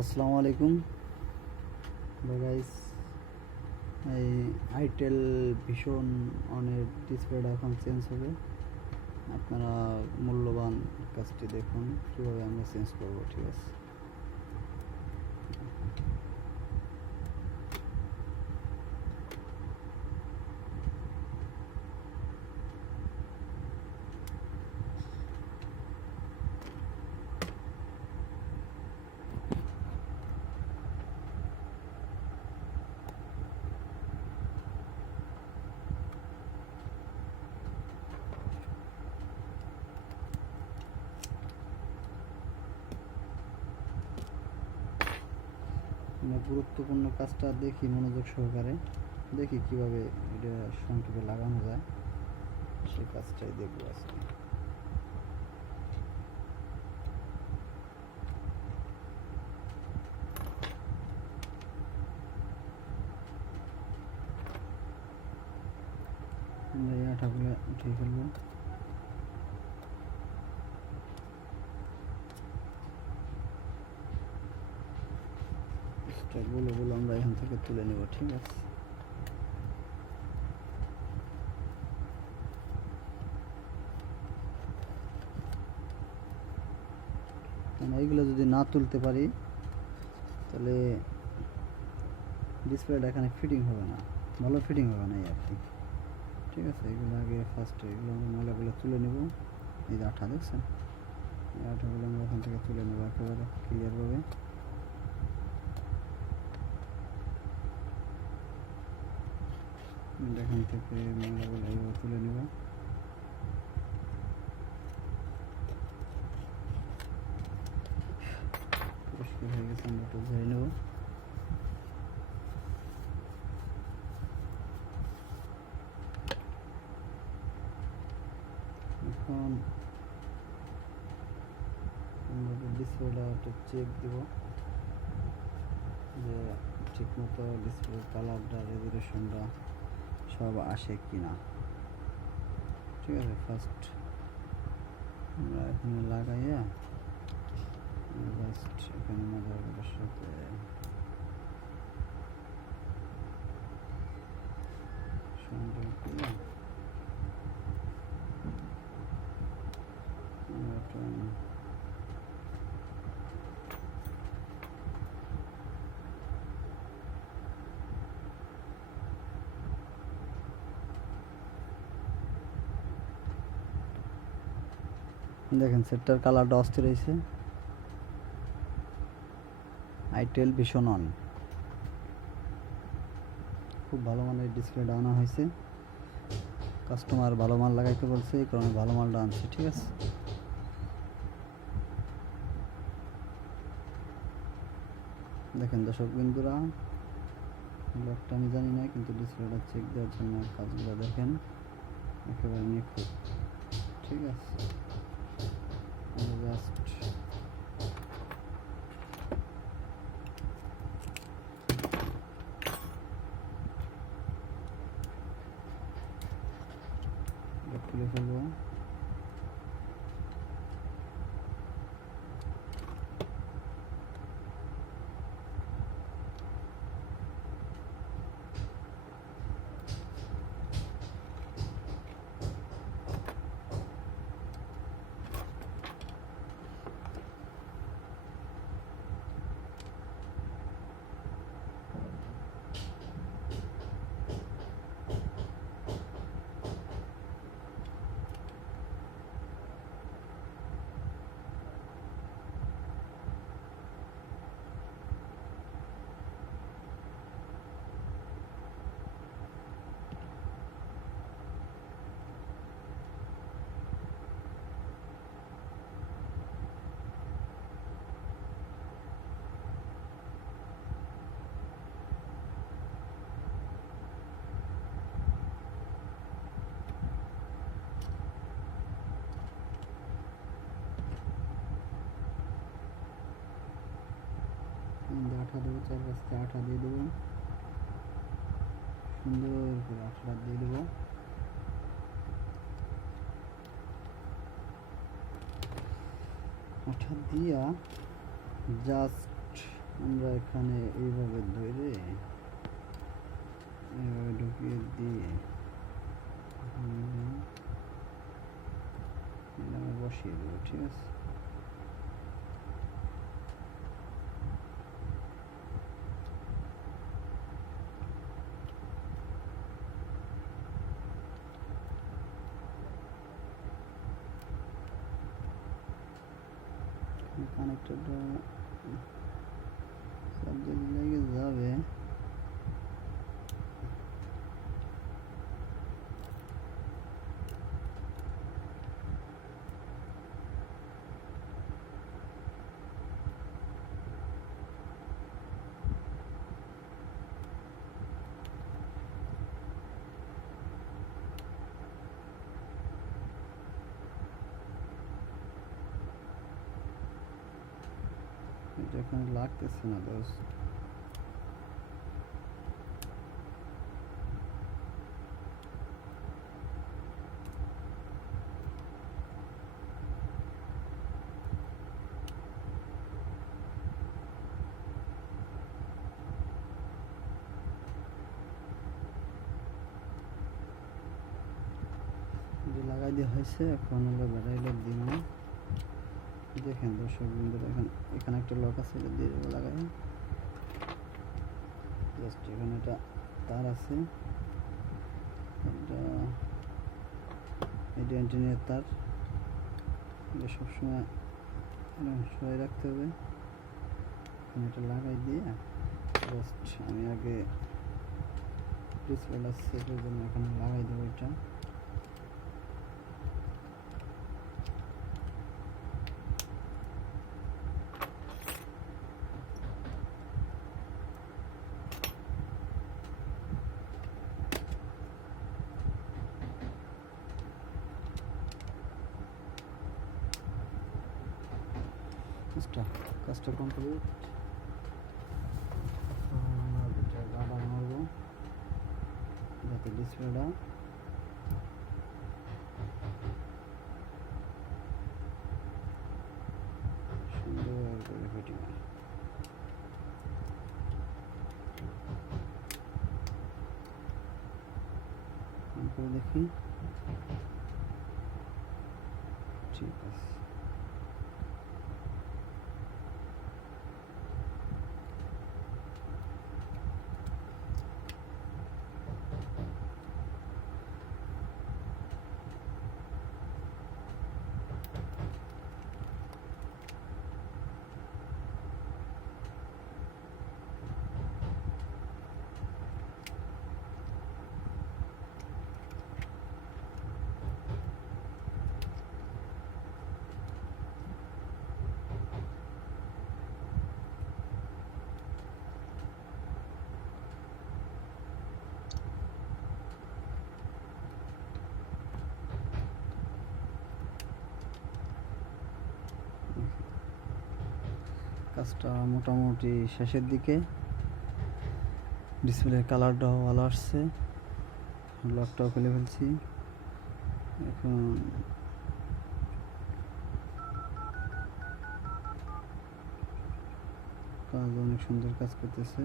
আসসালামু আলাইকুম গাইস। এই আইটেল ভীষণ অনেক ডিসপ্লেটা এখন চেঞ্জ হবে। আপনারা মূল্যবান কাজটি দেখুন কীভাবে আমরা চেঞ্জ করব। ঠিক আছে, আমরা গুরুত্বপূর্ণ কাজটা দেখি মনোযোগ সহকারে, দেখি কিভাবে এটা সংক্ষেপে লাগানো যায়, সেই কাজটাই দেখবো আজকে। আমরা এই আঠাগুলো উঠিয়ে ফেলবো। গুলো আমরা এখান থেকে তুলে নেব। ঠিক আছে, এইগুলো যদি না তুলতে পারি তাহলে ডিসপ্লেটা এখানে ফিটিং হবে না, ভালো ফিটিং হবে না আর কি। ঠিক আছে, এগুলো আগে ফার্স্টে এগুলো আমরা ময়লাগুলো তুলে নেব। এই যে আঠা দেখছেন, এই আঠাগুলো আমরা ওখান থেকে তুলে নেব একেবারে ক্লিয়ারভাবে। এখান থেকে ময়লাগুলো এইভাবে তুলে নেব। পরিষ্কার হয়ে গেছে, আমরা একটু ধরে নেব। এখন আমরা ডিসপ্লেটা একটু চেক দেব যে ঠিকমতো ডিসপ্লে কালারটা রেজুলেশনটা সব আসে কি না। ঠিক আছে, ফার্স্ট আমরা এখানে লাগাইয়া জাস্ট এখানে মাদারবোর্ডের সাথে সংযোগ দিয়ে দেখেন সেটটার কালারটা অস্থির হয়েছে। আইটেল ভীষণ অন, খুব ভালো মানের ডিসপ্লেটা আনা হয়েছে। কাস্টমার ভালো মাল লাগাইতে বলছে, এই কারণে ভালো মালটা আনছে। ঠিক আছে, দেখেন দর্শক বিন্দুরা, ব্লকটা আমি জানি না, কিন্তু ডিসপ্লেটা চেক দেওয়ার জন্য কাজগুলো দেখেন একেবারে নিখুঁত। ঠিক আছে, জাস্ট খুলে ফেলবো। আঠা দেবো, চারপাশে আঠা দিয়ে দেবো, সুন্দর করে আঠাটা দিয়ে দেবো। আঠা দিয়া জাস্ট আমরা এখানে এইভাবে ধরে এইভাবে ঢুকিয়ে দিয়ে বসিয়ে দেবো, ঠিক আছে। কানেক্টরটা চার্জে লেগে যাবে। এটা এখানে লাগতেছে না দোস্ত। লাগাই দেওয়া হয়েছে, এখন হলো ব্যাটারি লক দিব। দেখেন দর্শক বিন্দুরা, এখানে একটা লক আছে, এটা দিয়ে দেবো লাগাই। জাস্ট এখানে একটা তার আছে, এটা অ্যান্টেনার তার, এটা সবসময় সরাই রাখতে হবে। এখানে এটা লাগাই দিয়ে জাস্ট আমি আগে ডিসপ্লেটা সেটের জন্য এখানে লাগাই দেবো এটা। কাজটা কমপ্লিট। গাডা মারবো যাতে ডিসপ্লেটা সুন্দর করে ফিটিং হয়। দেখি, ঠিক আছে। কাজটা মোটামুটি শেষের দিকে, ডিসপ্লের কালারটাও ভালো আসছে, লকটাও খুলে ফেলছি। এখন কাজ অনেক সুন্দর কাজ করতেছে।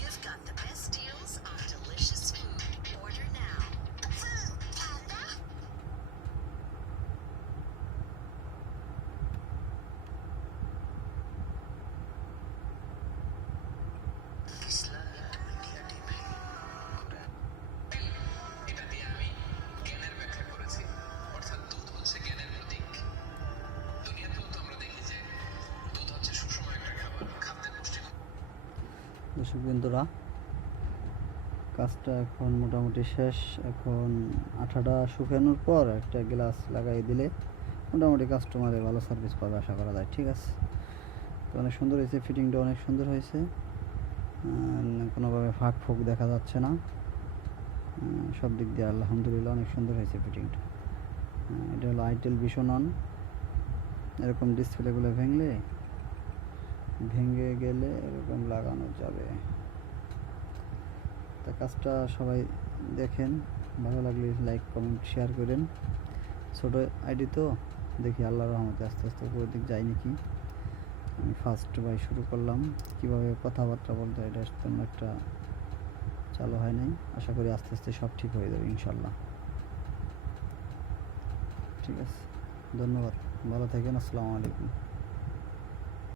You've got the best deals on delicious food. Order now. Food Panda. এটা দিয়ে আমি জ্ঞানের ব্যাখ্যা করেছি, অর্থাৎ দুধ হচ্ছে জ্ঞানের প্রতীক। দুনিয়াতেও তো আমরা দেখি যে দুধ হচ্ছে সুষম একটা খাবার, খাদ্যের পুষ্টিগুণ। দর্শক বন্ধুরা, কাজটা এখন মোটামুটি শেষ। এখন আঠাটা শুকানোর পর একটা গ্লাস লাগাই দিলে মোটামুটি কাস্টমারে ভালো সার্ভিস পাবে আশা করা যায়, ঠিক আছে। তো অনেক সুন্দর হয়েছে, ফিটিংটা অনেক সুন্দর হয়েছে, কোনোভাবে ফাঁক ফোক দেখা যাচ্ছে না, সব দিক দিয়ে আলহামদুলিল্লাহ অনেক সুন্দর হয়েছে ফিটিংটা। এটা হলো আইটেল ভিশন অন। এরকম ডিসপ্লেগুলো ভেঙে গেলে এরকম লাগানো যাবে। তা কাজটা সবাই দেখেন, ভালো লাগলে লাইক কমেন্ট শেয়ার করেন। ছোট আইডি তো, দেখি আল্লাহর রহমতে আস্তে আস্তে উপরের দিক যায় নাকি। আমি ফার্স্ট বাই শুরু করলাম, কিভাবে কথাবার্তা বলতে হয় এটার জন্য একটা চালু হয় নাই। আশা করি আস্তে আস্তে সব ঠিক হয়ে যাবে ইনশাল্লাহ। ঠিক আছে, ধন্যবাদ, ভালো থাকেন, আসসালামু আলাইকুম।